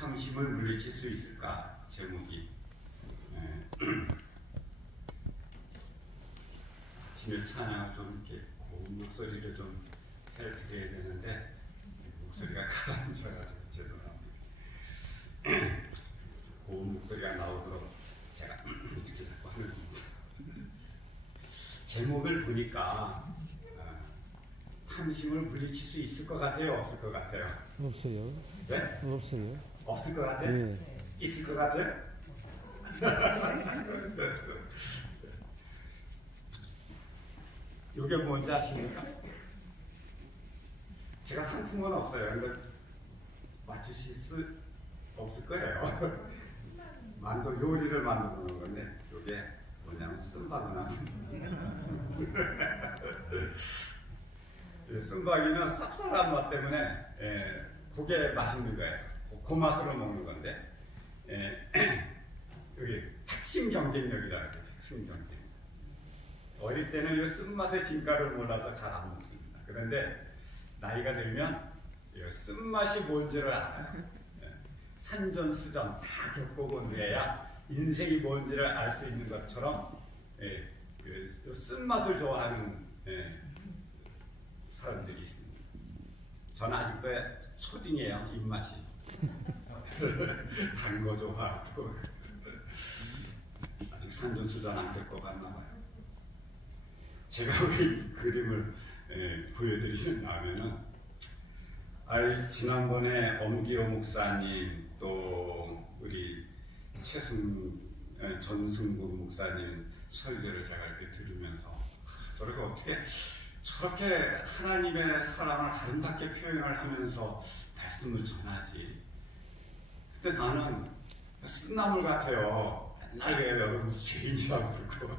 탐심을 물리칠 수 있을까? 제목이. 아침에 찬양을 좀 이렇게 고운 목소리를 좀 해드려야 되는데 목소리가 가라앉아가지고 죄송합니다. 고운 목소리가 나오도록 제가 이렇게 자꾸 하는 겁니다. 제목을 보니까 탐심을 물리칠 수 있을 것 같아요? 없을 것 같아요? 없어요. 네? 없어요. 없을 것 같아요? 네. 있을 것 같아요? 이게 뭔지 아십니까? 제가 상품은 없어요. 근데 맞추실 수 없을 거예요. 요리를 만들어 놓은 건데 이게 뭐냐면 쓴바구나. 쓴바귀는 쌉쌀한 맛 때문에 그게 맛있는 거예요. 그 맛으로 먹는 건데 여기 핵심 경쟁력이라고 해요. 핵심 경쟁력. 어릴 때는 이 쓴맛의 진가를 몰라서 잘 안 먹습니다. 그런데 나이가 들면 이 쓴맛이 뭔지를 알아요. 산전수전 다 겪어본 후에야 인생이 뭔지를 알 수 있는 것처럼 쓴맛을 좋아하는 사람들이 있습니다. 저는 아직도 초딩이에요. 입맛이. 단 거 좋아하고 아직 산전수전 안 겪어봤나 봐요. 제가 왜 이 그림을 보여드리냐면은 지난번에 엄기호 목사님 또 우리 전승구 목사님 설교를 제가 이렇게 들으면서 저렇게 하나님의 사랑을 아름답게 표현을 하면서 말씀을 전하지. 근데 나는 쓴나물 같아요. 옛날에 여러분 죄인이라고 그러고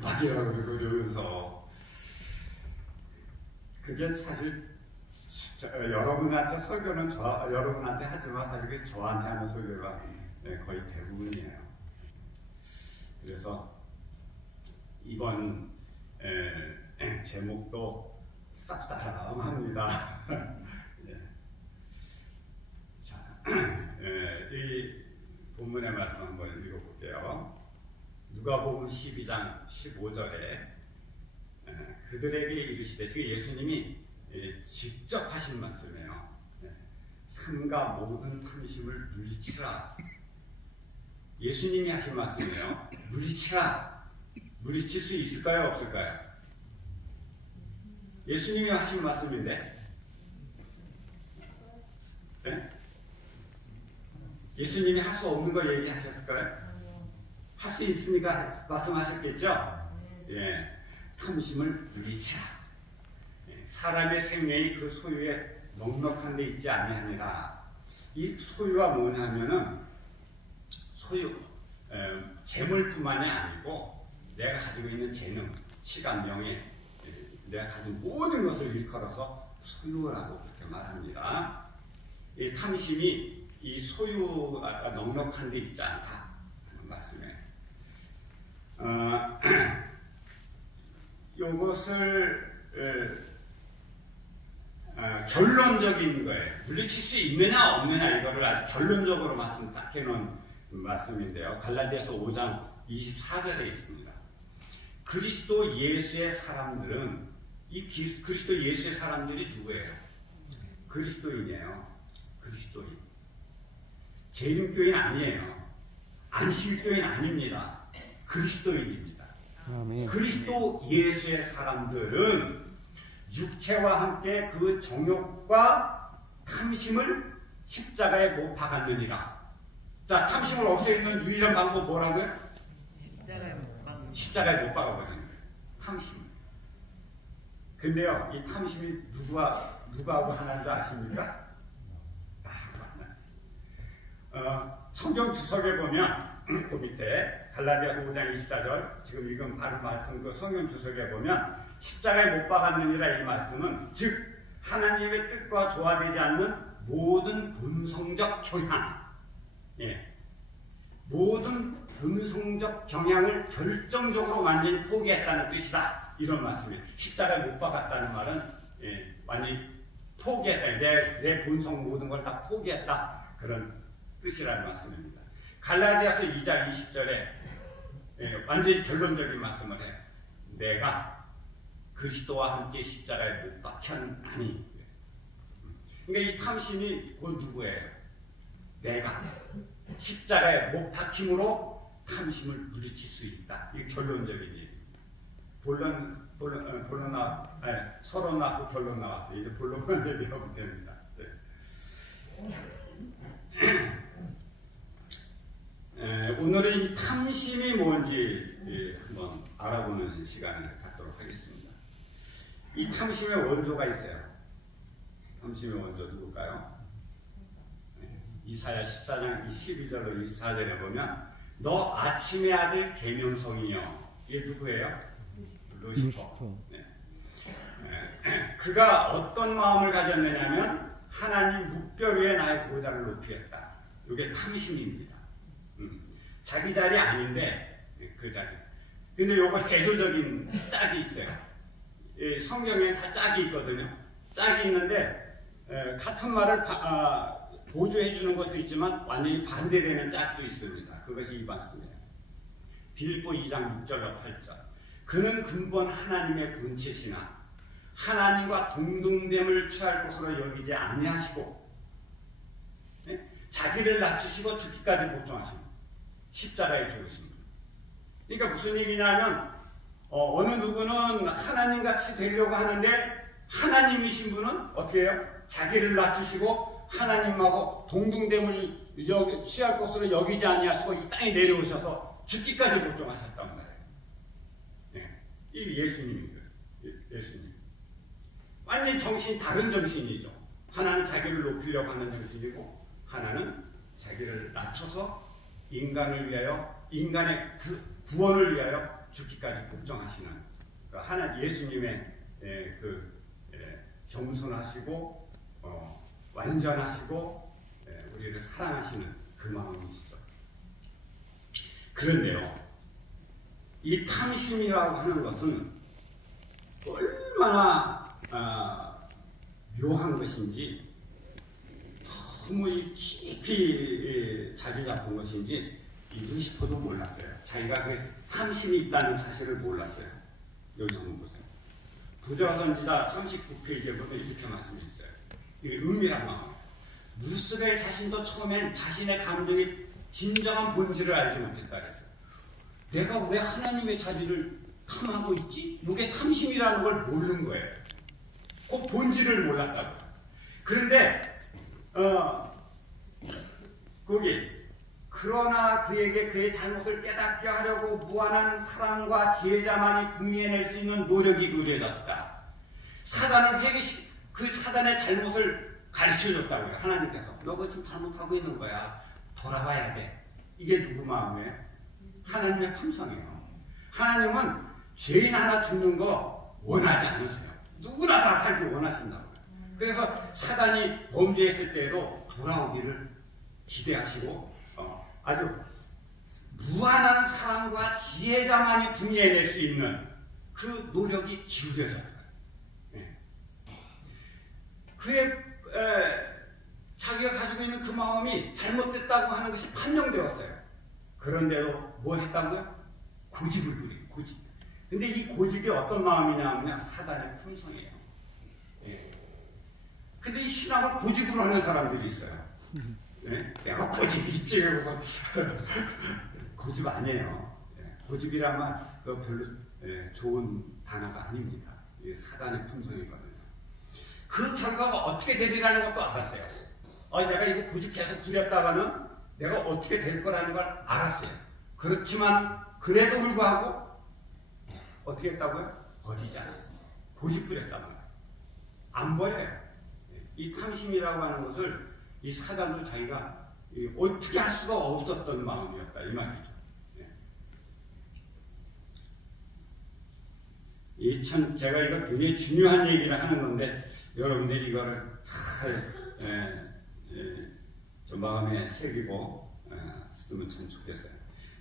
막이라고 그러고 이러면서 그게 사실 여러분한테 설교는 여러분한테 하지만 사실 저한테 하는 설교가 거의 대부분이에요. 그래서 이번 제목도 쌉싸름합니다. 자, 이 본문의 말씀 한번 읽어볼게요. 누가복음 12장 15절에 그들에게 이르시되, 지금 예수님이 직접 하신 말씀이에요. 삼가 모든 탐심을 물리치라. 예수님이 하신 말씀이에요. 물리치라. 물리칠 수 있을까요? 없을까요? 예수님이 하신 말씀인데, 네? 예수님이 할 수 없는 거 얘기하셨을까요? 할 수 있으니까 말씀하셨겠죠? 예, 탐심을 물리치라. 사람의 생명이 그 소유에 넉넉한 데 있지 아니하니라. 이 소유가 뭐냐면은 재물뿐만이 아니고 내가 가지고 있는 재능, 시간, 명예, 내가 가진 모든 것을 일컬어서 소유라고 그렇게 말합니다. 이 탐심이 이 소유가 넉넉한 데 있지 않다 하는 말씀에 이것을 결론적인 거예요. 물리칠 수 있느냐 없느냐 이거를 아주 결론적으로 말씀 딱 해놓은 말씀인데요. 갈라디아서 5장 24절에 있습니다. 그리스도 예수의 사람들은 그리스도 예수의 사람들이 누구예요? 그리스도인이에요. 그리스도인. 재림교인 아니에요. 안식교인 아닙니다. 그리스도인입니다. 아멘. 그리스도 예수의 사람들은 육체와 함께 그 정욕과 탐심을 십자가에 못 박았느니라. 자, 탐심을 없애는 유일한 방법 뭐라고요? 십자가에 못 박아버리는 거예요. 탐심. 근데요, 이 탐심이 누구하고 하나인 줄 아십니까? 성경 주석에 보면 그 밑에 갈라디아서 5장 24절 지금 읽은 바로 말씀 그 성경 주석에 보면 십자가에 못 박았느니라 이 말씀은 즉 하나님의 뜻과 조화되지 않는 모든 본성적 경향, 모든 본성적 경향을 결정적으로 완전히 포기했다는 뜻이다. 이런 말씀이에요. 십자가에 못 박았다는 말은 완전히 포기했다. 내 본성 모든 걸 다 포기했다. 그런 뜻이라는 말씀입니다. 갈라디아서 2장 20절에 완전히 결론적인 말씀을 해요. 내가 그리스도와 함께 십자가에 못 박혔나니. 그러니까 이 탐심이 곧 누구예요? 내가 십자가에 못 박힘으로 탐심을 물리칠 수 있다. 이게 결론적인 얘기입니다. 서론 나왔고 결론 나왔어요. 이제 본론만 얘기하면 됩니다. 오늘은 이 탐심이 뭔지 한번 알아보는 시간을 갖도록 하겠습니다. 이 탐심의 원조가 있어요. 탐심의 원조 누굴까요? 이사야 14장 12절로 24절에 보면 너 아침의 아들 계명성이여. 이게 누구예요? 루시퍼. 그가 어떤 마음을 가졌느냐면 하나님 묵별 위에 나의 보좌를 높이겠다. 이게 탐심입니다. 자기 자리 아닌데 그 자리. 근데 요거 대조적인 짝이 있어요. 성경에 다 짝이 있거든요. 짝이 있는데 같은 말을 보조해 주는 것도 있지만 완전히 반대되는 짝도 있습니다. 그것이 이 말씀이에요. 빌립보 2장 6절과 8절. 그는 근본 하나님의 본체시나 하나님과 동등됨을 취할 것으로 여기지 아니하시고 자기를 낮추시고 죽기까지 복종하십니다. 십자가에 죽으신 분. 그러니까 무슨 얘기냐면 어느 누구는 하나님같이 되려고 하는데 하나님이신 분은 어떻게 해요? 자기를 낮추시고 하나님하고 동등됨을 취할 것으로 여기지 아니하시고 이 땅에 내려오셔서 죽기까지 복종하셨단 말이에요. 이 예수님입니다. 예수님. 완전히 정신이 다른 정신이죠. 하나는 자기를 높이려고 하는 정신이고 하나는 자기를 낮춰서 인간을 위하여 인간의 구원을 위하여 죽기까지 복종하시는 하나 예수님의 겸손하시고 완전하시고 우리를 사랑하시는 그 마음이시죠. 그런데요, 이 탐심이라고 하는 것은 얼마나 묘한 것인지 너무 깊이 자리 잡은 것인지 이 루시퍼도 몰랐어요. 자기가 그 탐심이 있다는 사실을 몰랐어요. 여기 한번 보세요. 부자 선지자 39페이지에 보면 이렇게 말씀이 있어요. 이게 은밀한 마음. 루스벨 자신도 처음엔 자신의 감정이 진정한 본질을 알지 못했다 그랬어요. 내가 왜 하나님의 자리를 탐하고 있지? 이게 탐심이라는 걸 모르는 거예요. 그 본질을 몰랐다고. 그런데 거기 그러나 그에게 그의 잘못을 깨닫게 하려고 무한한 사랑과 지혜자만이 궁리해낼 수 있는 노력이 그려졌다. 사단은 그 사단의 잘못을 가르쳐줬다고요. 하나님께서 너가 지금 잘못하고 있는 거야. 돌아봐야 돼. 이게 누구 마음이에요? 하나님의 품성이에요. 하나님은 죄인 하나 죽는 거 원하지 않으세요. 누구나 다 살기 원하신다고요. 그래서 사단이 범죄했을 때에도 돌아오기를 기대하시고 아주 무한한 사랑과 지혜자만이 궁리해낼 수 있는 그 노력이 기울여져요. 자기가 가지고 있는 그 마음이 잘못됐다고 하는 것이 판명되었어요. 그런데도 뭐 했다고요? 고집을 부리고 고집. 근데 이 고집이 어떤 마음이냐 하면 사단의 품성이에요. 근데 이 신앙을 고집으로 하는 사람들이 있어요. 내가 고집이 있지 그래서 고집 아니에요. 고집이란 말 그거 별로 좋은 단어가 아닙니다. 사단의 품성이거든요. 그 결과가 어떻게 되리라는 것도 알았대요. 내가 이거 고집 계속 부렸다가는 내가 어떻게 될 거라는 걸 알았어요. 그렇지만 그래도 불구하고 어떻게 했다고요? 버리지 않았어요. 고집 부렸단 말이에요. 안 버려요. 이 탐심이라고 하는 것을 이 사단도 자기가 어떻게 할 수가 없었던 마음이었다 이 말이죠. 제가 이거 굉장히 중요한 얘기를 하는 건데 여러분들이 이거를 잘 저 마음에 새기고 쓰면 참 좋겠어요.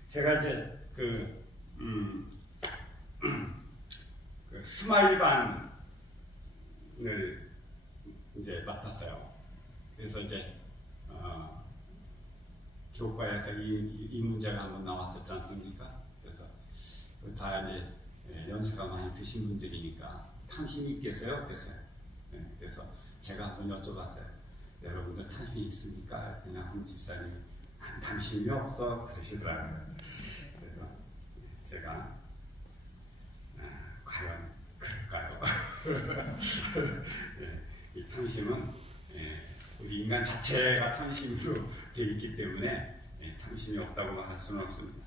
제가 이제 그 스마일반을 이제 맡았어요. 그래서 이제 교과에서 이 문제가 한번 나왔었지 않습니까? 그래서 다 이제 연세가 많이 드신 분들이니까 탐심이 있겠어요? 어떠세요? 그래서 제가 한번 여쭤봤어요. 여러분들 탐심이 있습니까? 그냥 한 집사님이 탐심이 없어 그러시더라고요. 그래서 제가 과연 그럴까요? 이 탐심은 우리 인간 자체가 탐심으로 되어 있기 때문에 탐심이 없다고 말할 수는 없습니다.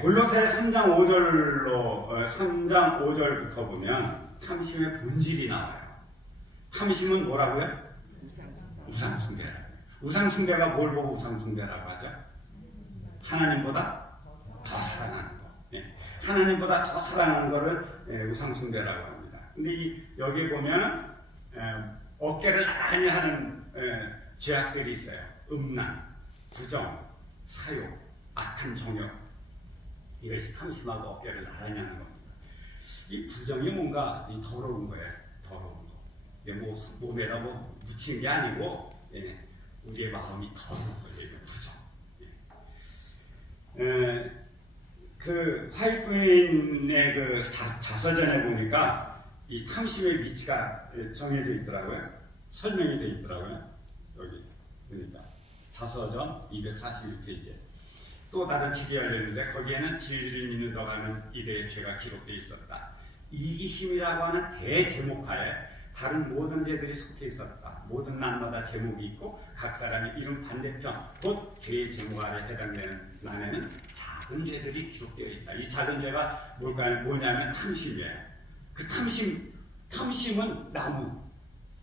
골로새 3장 5절부터 보면 탐심의 본질이 나와요. 탐심은 뭐라고요? 우상숭배라고요. 우상숭배가 뭘 보고 우상숭배라고 하죠? 하나님보다 더 사랑하는 거. 하나님보다 더 사랑하는 거를 우상숭배라고 합니다. 근데 여기 보면 어깨를 나란히 하는 죄악들이 있어요. 음란, 부정, 사욕, 악한 정욕. 이것이 탐심하고 어깨를 나란히 하는 겁니다. 이 부정이 뭔가 더러운 거예요. 더러운 거. 이게 뭐 몸에다 뭐 묻힌 게 아니고 우리의 마음이 더러운 거예요. 부정. 그 화이트인의 그 자서전에 보니까 이 탐심의 위치가 정해져 있더라고요. 설명이 되어 있더라고요. 여기 보니까 자서전 241페이지에 또 다른 책이 열렸는데 거기에는 진리를 믿는 더가는 이들의 죄가 기록되어 있었다. 이기심이라고 하는 대제목하에 다른 모든 죄들이 속해 있었다. 모든 난마다 제목이 있고 각 사람이 이름 반대편 곧 죄의 제목 아래 해당되는 난에는 작은 죄들이 기록되어 있다. 이 작은 죄가 뭐냐면 탐심이에요. 그 탐심은 나무,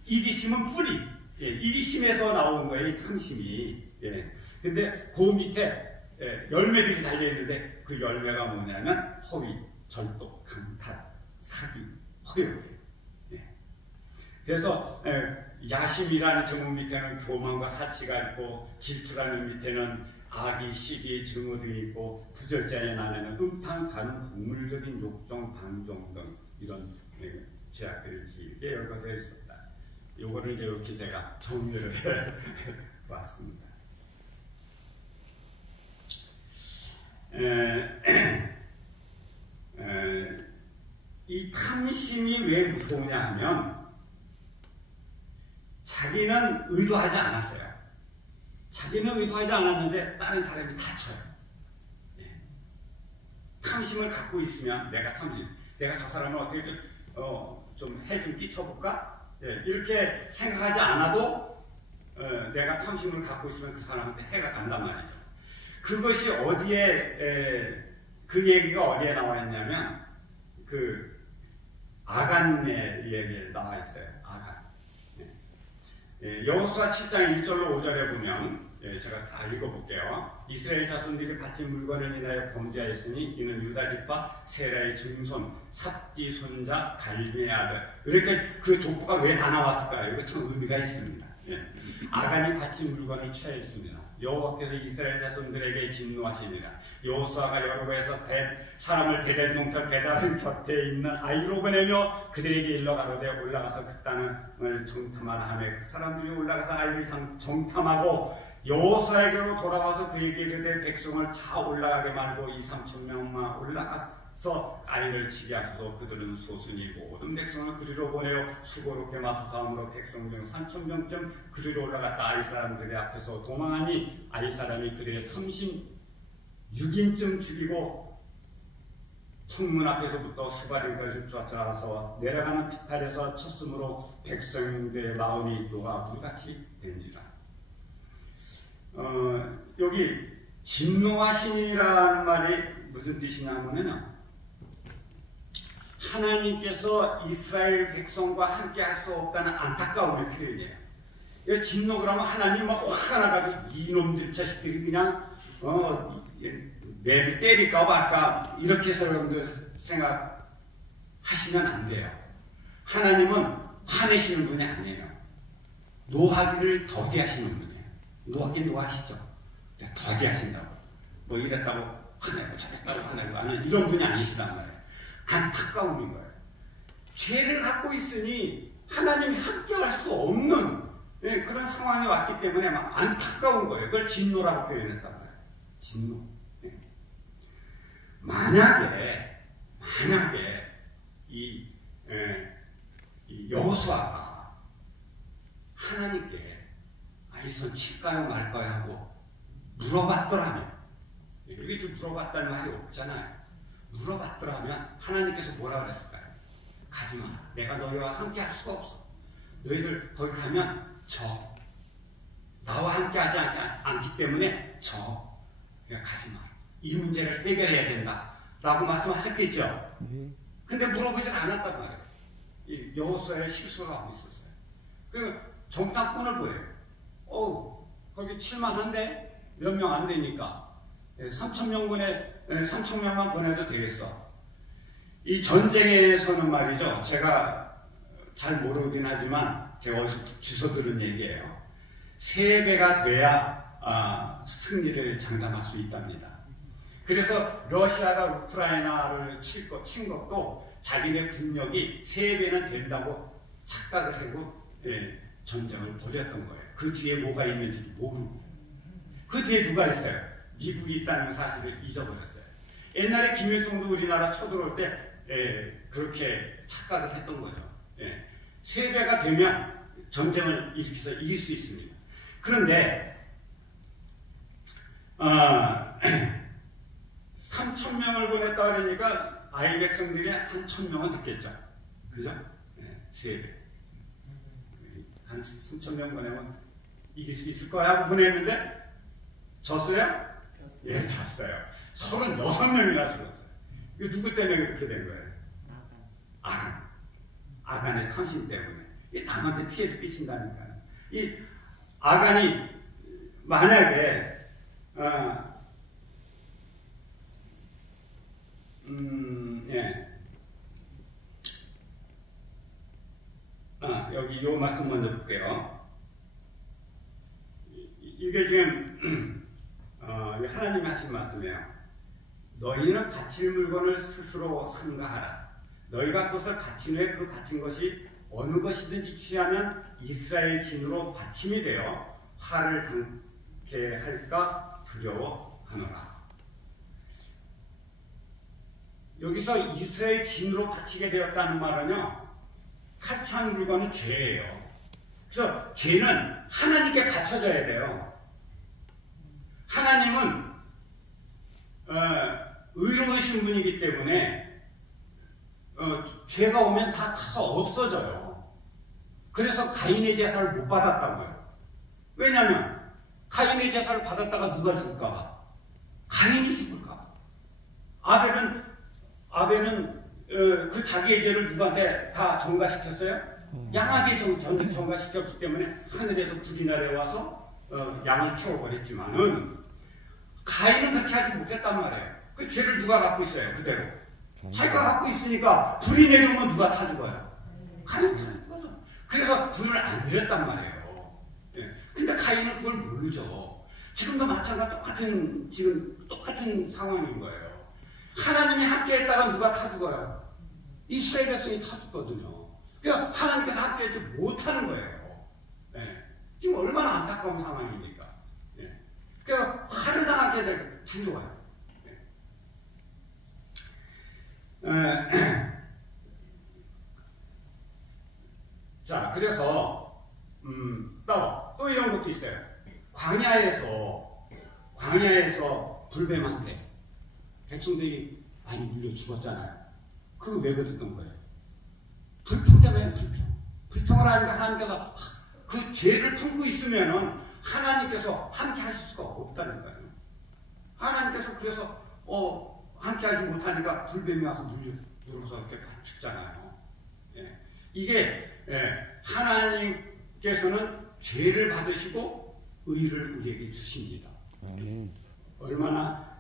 이기심은 뿌리. 이기심에서 나온 거예요. 이 탐심이. 근데 그 밑에 열매들이 달려있는데 그 열매가 뭐냐면 허위, 절도, 강탈, 사기, 허용이에요. 그래서 야심이라는 제목 밑에는 교만과 사치가 있고 질투라는 밑에는 악의, 시기, 증오 등이 있고 부절자의 난에는 음탕, 간음, 동물적인 욕정, 방종 등 이런 죄악들이 길게 열거되어 있었다. 요거를 이제 이렇게 제가 정리를 해봤습니다. 이 탐심이 왜 무서우냐 하면 자기는 의도하지 않았어요. 자기는 의도하지 않았는데 다른 사람이 다쳐요. 탐심을 갖고 있으면 내가 저 사람을 어떻게 좀 해 좀 끼쳐볼까? 이렇게 생각하지 않아도 내가 탐심을 갖고 있으면 그 사람한테 해가 간단 말이죠. 그것이 그 얘기가 어디에 나와 있냐면 그 아간의 얘기에 나와 있어요. 아간. 여호수아 7장 1절로 5절에 보면 제가 다 읽어볼게요. 이스라엘 자손들이 바친 물건을 인하여 범죄하였으니 이는 유다 지파 세라의 증손 삽디 손자 갈미의 아들. 이렇게 그 족보가 왜 다 나왔을까요? 이거 참 의미가 있습니다. 아간이 바친 물건을 취하였습니다. 여호와께서 이스라엘 자손들에게 진노하시니라. 여호수아가 여로보에서 사람을 베델 동편 베델 곁에 있는 아이로 보내며 그들에게 일러 가로되 올라가서 그 땅을 정탐하라 하며 그 사람들이 올라가서 아이를 정탐하고 여호수아에게로 돌아와서 그에게 이르되 백성을 다 올라가게 말고 2,000~3,000명만 올라가서 아이를 치게 하소서. 그들은 소순이고 모든 백성을 그리로 보내어 수고롭게 맞서싸움으로 백성 중 3,000명쯤 그리로 올라갔다. 아이 사람들의 앞에서 도망하니 아이 사람이 그들의 36인쯤 죽이고 청문 앞에서부터 수바리까지 쫓아와서 내려가는 피탈에서 쳤으므로 백성들의 마음이 녹아 물같이 된지라. 여기 진노하시니라는 말이 무슨 뜻이냐면요, 하나님께서 이스라엘 백성과 함께 할 수 없다는 안타까움의 표현이에요. 진노 그러면 하나님 막 화가 나가지고 이놈들 자식들이 그냥 내를 때릴까 말까 이렇게 여러분들 생각하시면 안 돼요. 하나님은 화내시는 분이 아니에요. 노하기를 더디하시는 분이에요. 노하긴 노하시죠. 더디하신다고. 뭐 이랬다고 화내고 저랬다고 화내고 하는 이런 분이 아니시단 말이에요. 안타까움인 거예요. 죄를 갖고 있으니 하나님이 함께할 수 없는 그런 상황 상황이 왔기 때문에 막 안타까운 거예요. 그걸 진노라고 표현했단 말이에요. 진노. 네. 만약에 이 여호수아가 하나님께 이 선 칠까요 말까요 하고 물어봤더라면, 이게 좀 물어봤다는 말이 없잖아요. 물어봤더라면 하나님께서 뭐라 그랬을까요? 가지마. 내가 너희와 함께 할 수가 없어. 너희들 거기 가면 나와 함께 하지 않기 때문에 그냥 가지마. 이 문제를 해결해야 된다 라고 말씀하셨겠죠. 근데 물어보질 않았단 말이에요. 여호수아의 실수를 하고 있었어요. 그 정탐꾼을 보여요. 거기 7만한데 몇 명 안 되니까 3,000명만 보내도 되겠어. 이 전쟁에서는 말이죠. 제가 잘 모르긴 하지만 제가 어디서 주워 들은 얘기예요. 3배가 돼야 승리를 장담할 수 있답니다. 그래서 러시아가 우크라이나를 친 것도 자기네 군력이 3배는 된다고 착각을 하고 전쟁을 벌였던 거예요. 그 뒤에 뭐가 있는지도 모르고. 그 뒤에 누가 있어요? 미국이 있다는 사실을 잊어버렸어요. 옛날에 김일성도 우리나라 쳐들어올 때 그렇게 착각을 했던 거죠. 3배가 되면 전쟁을 일으켜서 이길 수 있습니다. 그런데 3,000명을 보냈다 그러니까 아이 백성들이 한 1,000명은 듣겠죠. 그죠? 3배. 한 3,000명 보내면 이길 수 있을 거야 하고 보냈는데 졌어요? 예, 졌어요. 36명이나 죽었어요. 이거 누구 때문에 그렇게 된 거예요? 아간의 탐심 때문에. 이 남한테 피해를 끼친다니까요. 이 아간이 만약에 여기 요 말씀 먼저 볼게요. 이게 지금 하나님이 하신 말씀이에요. 너희는 바칠 물건을 스스로 삼가하라. 너희가 그것을 바친 후에 그 바친 것이 어느 것이든지 취하면 이스라엘 진으로 바침이 되어 화를 당케 할까 두려워하노라. 여기서 이스라엘 진으로 바치게 되었다는 말은요, 칼치한 물건은 죄예요. 그래서 죄는 하나님께 바쳐져야 돼요. 하나님은 의로우신 분이기 때문에 죄가 오면 다 타서 없어져요. 그래서 가인의 제사를 못 받았다고요. 왜냐하면 가인의 제사를 받았다가 누가 죽을까봐, 가인이 죽을까봐. 아벨은 그 자기의 죄를 누구한테 다 전가시켰어요? 양에게 전가시켰기 때문에 하늘에서 불이 내려와서 양을 태워버렸지만은 가인은 그렇게 하지 못했단 말이에요. 그 죄를 누가 갖고 있어요? 그대로. 자기가 갖고 있으니까 불이 내려오면 누가 타 죽어요? 가인이 타 죽어요. 그래서 불을 안 내렸단 말이에요. 근데 가인은 그걸 모르죠. 지금도 마찬가지 똑같은 상황인 거예요. 하나님이 함께 했다가 누가 타 죽어요? 이스라엘 백성이 타 죽거든요. 그러니까 하나님께서 함께 하지 못하는 거예요. 지금 얼마나 안타까운 상황입니까? 그러니까 화를 당하게 될 두려워요. 자, 그래서 또 이런 것도 있어요. 광야에서 불뱀한테 백성들이 많이 물려 죽었잖아요. 그거 왜 그랬던 거예요? 불평 때문에 불평을 하니까 하나님께서 그 죄를 품고 있으면은 하나님께서 함께 하실 수가 없다니까요. 하나님께서 그래서 함께 하지 못하니까 불뱀이 와서 물어서 이렇게 죽잖아요. 이게 하나님께서는 죄를 받으시고 의를 우리에게 주십니다. 얼마나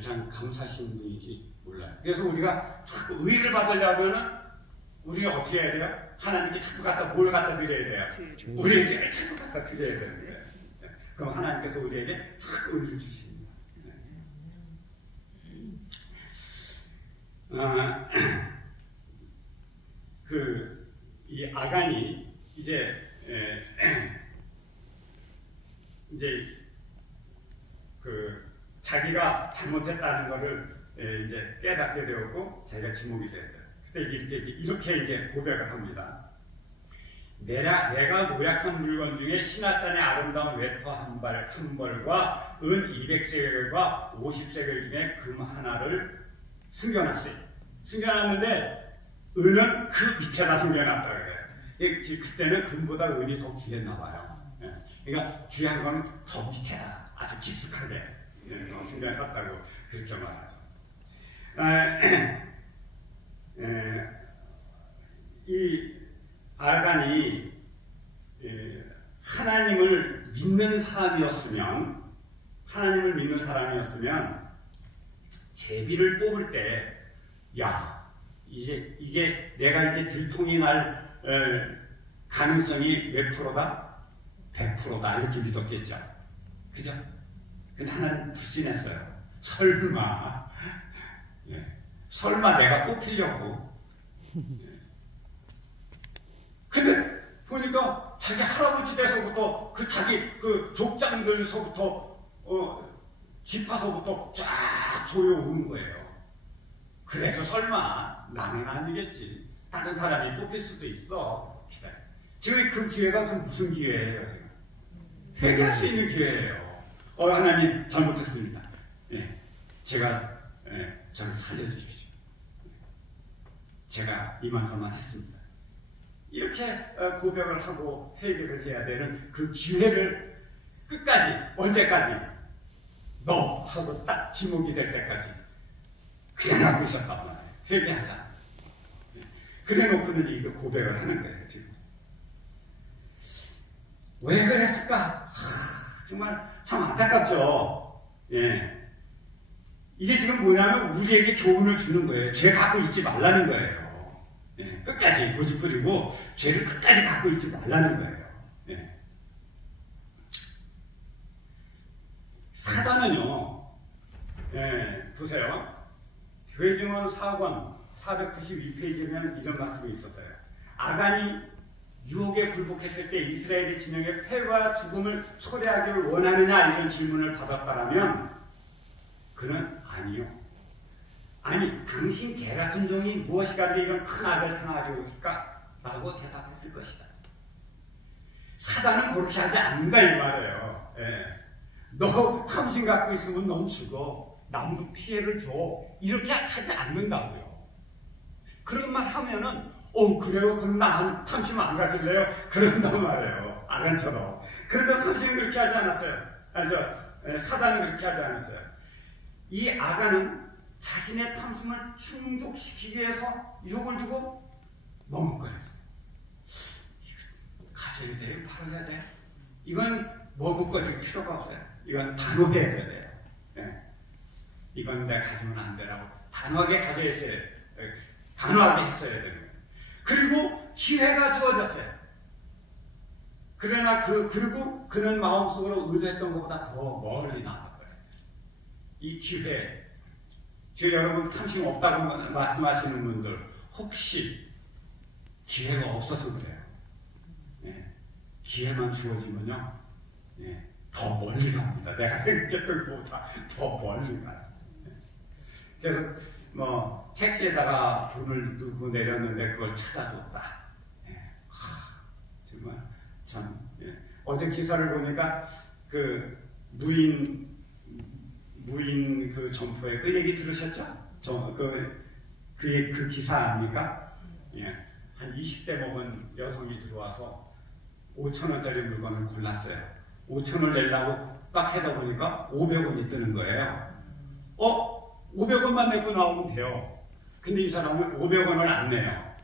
참 감사하신 분인지 몰라요. 그래서 우리가 자꾸 의를 받으려면은 우리가 어떻게 해야 돼요? 하나님께 자꾸 뭘 갖다 드려야 돼요? 우리에게 자꾸 갖다 드려야 되는데. 그럼 하나님께서 우리에게 자꾸 의를 주십니다. 이 아간이 이제 이제 자기가 잘못했다는 것을 이제 깨닫게 되었고 자기가 지목이 됐어요. 그때 이렇게 이제 고백을 합니다. 내가 노약한 물건 중에 신하산의 아름다운 외터 한 벌과 은 200세겔과 50세겔 중에 금 하나를 숨겨놨어요. 숨겨놨는데 은은 그 밑에다 숨겨놨다 그래요. 그때는 금보다 은이 더 귀했나 봐요. 그러니까 귀한 거는 더 밑에다 아주 깊숙하게 숨겨놨다고 그렇게 말하죠. 이 아간이 하나님을 믿는 사람이었으면 제비를 뽑을 때, 야, 이게 내가 이제 들통이 날 가능성이 몇 프로다? 100%다. 이렇게 믿었겠죠. 그죠? 근데 하나님 불신했어요. 설마 내가 뽑히려고. 근데 보니까 자기 할아버지 때서부터 자기 족장들서부터 집파서부터 쫙 조여오는 거예요. 그래서 설마 나는 아니겠지. 다른 사람이 뽑힐 수도 있어. 기다려. 지금 그 기회가 무슨 기회예요? 지금? 회개할 수 있는 기회예요. 하나님 잘못했습니다. 저를 살려주십시오. 제가 이만저만 했습니다. 이렇게 고백을 하고 회개를 해야 되는 그 기회를 끝까지, 언제까지? 너 하고 딱 지목이 될 때까지 그냥 놔두셨단 말이에요. 회개하자. 그래 놓고는 이 고백을 하는 거예요, 지금. 왜 그랬을까? 정말 참 안타깝죠. 이게 지금 뭐냐면 우리에게 교훈을 주는 거예요. 죄 갖고 있지 말라는 거예요. 끝까지 고집부리고 죄를 끝까지 갖고 있지 말라는 거예요. 사단은요, 보세요. 교회증언 4권 492페이지면 이런 말씀이 있었어요. 아간이 유혹에 굴복했을 때 이스라엘의 진영에 패와 죽음을 초래하기를 원하느냐 이런 질문을 받았다라면 그는 아니요. 아니, 당신 개같은 종이 무엇이 가게 이런 큰 악을 행하려고 할까? 라고 대답했을 것이다. 사단은 그렇게 하지 않는다 이 말이에요. 너 탐심 갖고 있으면 넌 죽어. 남도 피해를 줘. 이렇게 하지 않는다고요. 그런 말 하면은 그래요? 그럼 나 탐심 안 가질래요? 그런단 말이에요. 아간처럼. 그런데 탐심은 그렇게 하지 않았어요. 사단은 그렇게 하지 않았어요. 이 아간은 자신의 탐심을 충족시키기 위해서 유혹을 주고 머뭇거려요. 가져야 돼요? 팔아야 돼? 이건 머뭇거릴 필요가 없어요. 이건 단호해야 돼요. 이건 내가 가지면 안 되라고 단호하게 가져야 했어요. 단호하게 했어야 돼요. 그리고 기회가 주어졌어요. 그러나 그리고 그는 마음속으로 의도했던 것보다 더 멀리 나아가요. 이 기회, 지금 여러분 탐심 없다고 말씀하시는 분들 혹시 기회가 없어서 그래요. 기회만 주어지면요, 더 멀리 갑니다. 내가 생각했던 것보다 더 멀리 가요. 그래서 택시에다가 돈을 넣고 내렸는데 그걸 찾아줬다. 정말 참. 어제 기사를 보니까 그 무인 그 점포에 그 얘기 들으셨죠? 그 기사 아닙니까? 한 20대 먹은 여성이 들어와서 5,000원짜리 물건을 골랐어요. 5,000원을 내려고 딱 해다 보니까 500원이 뜨는 거예요. 500원만 내고 나오면 돼요. 근데 이 사람은 500원을 안 내요.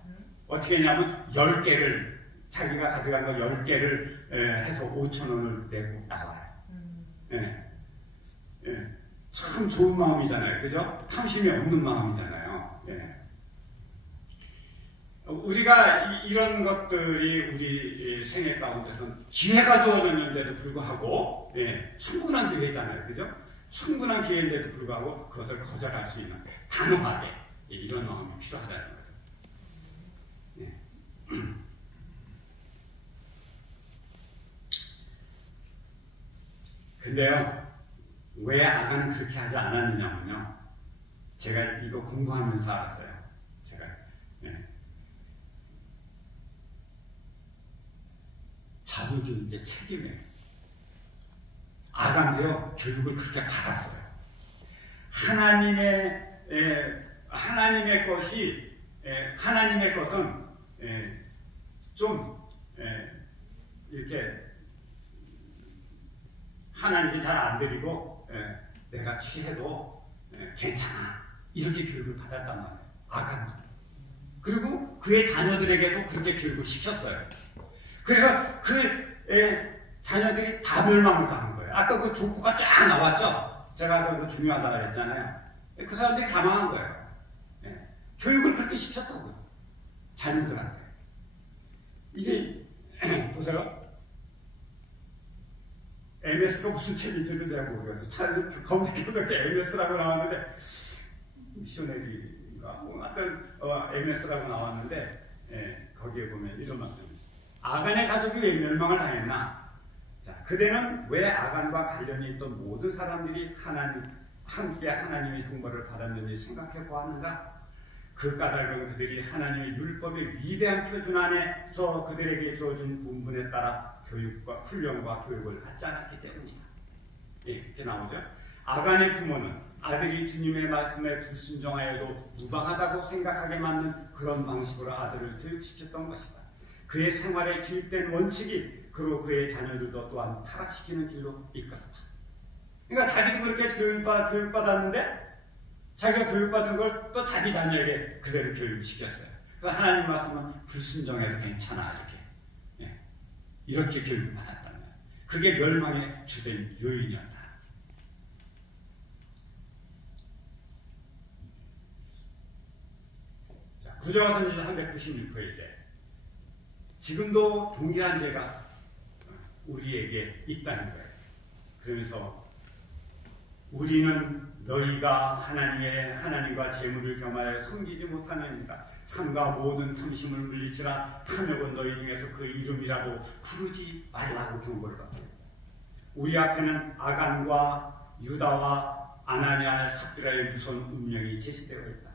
어떻게 했냐면 10개를, 자기가 가져간 거 10개를 해서 5,000원을 내고 나와요. 참 좋은 마음이잖아요. 그죠? 탐심이 없는 마음이잖아요. 우리가 이런 것들이 우리 생애 가운데서는 기회가 주어졌는데도 불구하고 충분한 기회잖아요. 그죠? 충분한 기회인데도 불구하고 그것을 거절할 수 있는 단호하게 이런 마음이 필요하다는 거죠. 근데요, 왜 아간은 그렇게 하지 않았느냐면요, 제가 이거 공부하면서 알았어요. 제가 자녀교육의 책임이에요. 아간도요, 교육을 그렇게 받았어요. 하나님의 것은 좀 이렇게 하나님이 잘 안 드리고 내가 취해도 괜찮아, 이렇게 교육을 받았단 말이에요. 아간도. 그리고 그의 자녀들에게도 그렇게 교육을 시켰어요. 그래서 그 자녀들이 다 멸망을 당한 거예요. 아까 그 족보가 쫙 나왔죠? 제가 그거 중요하다고 했잖아요. 그 사람들이 다 망한 거예요. 교육을 그렇게 시켰다고요. 자녀들한테. 이게 보세요. MS가 무슨 책인지는 제가 모르겠어요. 검색해도 MS라고 나왔는데, 미셔너리인가? 하여튼 MS라고 나왔는데, 거기에 보면 이런 말씀이 있어요. 아간의 가족이 왜 멸망을 당했나? 자, 그대는 왜 아간과 관련이 있던 모든 사람들이 함께 하나님의 형벌을 받았는지 생각해 보았는가? 그 까닭은 그들이 하나님의 율법의 위대한 표준 안에서 그들에게 주어진 본분에 따라 훈련과 교육을 받지 않았기 때문이다. 이렇게 나오죠. 아간의 부모는 아들이 주님의 말씀에 불순종하여도 무방하다고 생각하게 만든 그런 방식으로 아들을 교육시켰던 것이다. 그의 생활에 주입된 원칙이 그로 그의 자녀들도 또한 타락시키는 길로 이끌었다. 그러니까 자기도 그렇게 교육받았는데 자기가 교육받은 걸 또 자기 자녀에게 그대로 교육시켰어요. 그래서 하나님 말씀은 불순종해도 괜찮아, 이렇게 교육받았다는 거예요. 그게 멸망의 주된 요인이었다. 자, 구조화선지 396페이지. 지금도 동일한 죄가 우리에게 있다는 거예요. 그러면서 우리는 너희가 하나님과 재물을 겸하여 섬기지 못하느니라. 삼가 모든 탐심을 물리치라. 탐욕은 너희 중에서 그 이름이라도 부르지 말라고 경고를 받습니다. 우리 앞에는 아간과 유다와 아나니아, 삽비라의 무서운 운명이 제시되어 있다.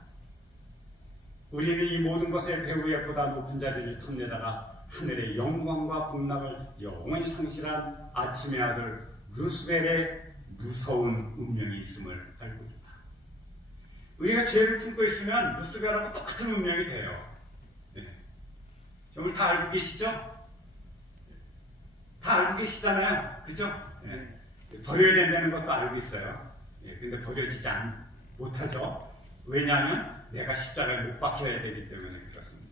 우리는 이 모든 것에 배후에 보다 높은 자리를 탐내다가 하늘의 영광과 복락을 영원히 상실한 아침의 아들 루스벨의 무서운 운명이 있음을 알고 있다. 우리가 죄를 품고 있으면 루스벨하고 똑같은 운명이 돼요. 정말 다 알고 계시죠? 다 알고 계시잖아요. 그죠? 버려야 된다는 것도 알고 있어요. 근데 버려지지 못하죠. 왜냐하면 내가 십자가에 못 박혀야 되기 때문에 그렇습니다.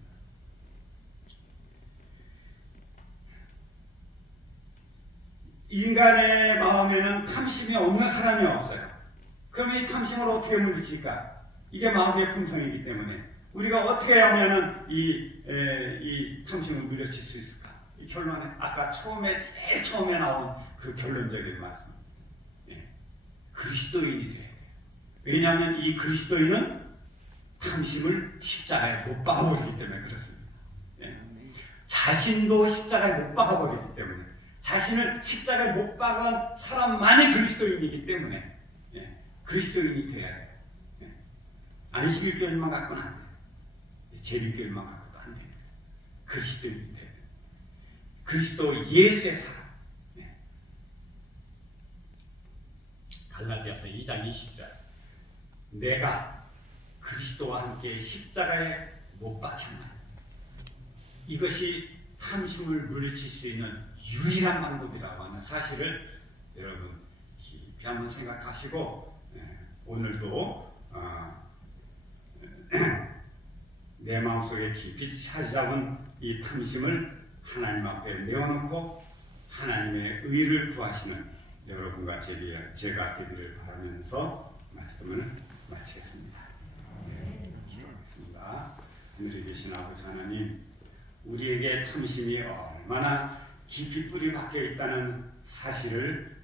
인간의 마음에는 탐심이 없는 사람이 없어요. 그럼 이 탐심을 어떻게 물리칠까? 이게 마음의 품성이기 때문에 우리가 어떻게 하면 이 탐심을 물리칠 수 있을까? 이 결론에 아까 제일 처음에 나온 그 결론적인 말씀. 그리스도인이 돼야 돼요. 왜냐하면 이 그리스도인은 탐심을 십자가에 못 박아버리기 때문에 그렇습니다. 자신도 십자가에 못 박아버리기 때문에, 자신을 십자가에 못 박은 사람만이 그리스도인이기 때문에 그리스도인이 돼야 돼요. 안식일교일만 갖고는 안 돼요. 재림교일만 갖고도 안 됩니다. 그리스도인이 돼야 돼요. 그리스도 예수의 사람. 갈라디아서 2장 20절. 내가 그리스도와 함께 십자가에 못 박혔나. 이것이 탐심을 물리칠 수 있는 유일한 방법이라고 하는 사실을 여러분 깊이 한번 생각하시고, 오늘도 내 마음속에 깊이 자리 잡은 이 탐심을 하나님 앞에 내어놓고 하나님의 의를 구하시는 여러분과 제가 되기를 바라면서 말씀을 마치겠습니다. 기도하겠습니다. 하늘에 계신 아버지 하나님, 우리에게 탐심이 얼마나 깊이 뿌리 박혀 있다는 사실을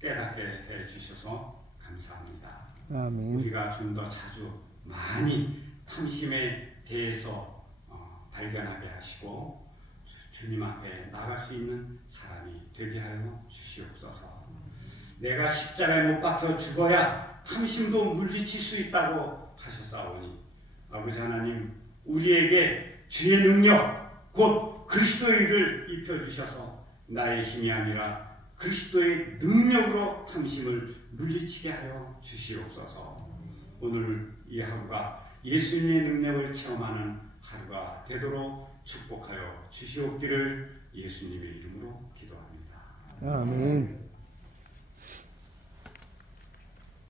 깨닫게 해주셔서 감사합니다. 아멘. 우리가 좀 더 자주 많이 탐심에 대해서 발견하게 하시고 주님 앞에 나갈 수 있는 사람이 되게 하여 주시옵소서. 내가 십자가에 못 박혀 죽어야 탐심도 물리칠 수 있다고 하셨사오니 아버지 하나님, 우리에게 주의 능력 곧 그리스도의 일을 입혀주셔서 나의 힘이 아니라 그리스도의 능력으로 탐심을 물리치게 하여 주시옵소서. 오늘 이 하루가 예수님의 능력을 체험하는 하루가 되도록 축복하여 주시옵기를 예수님의 이름으로 기도합니다. 아멘.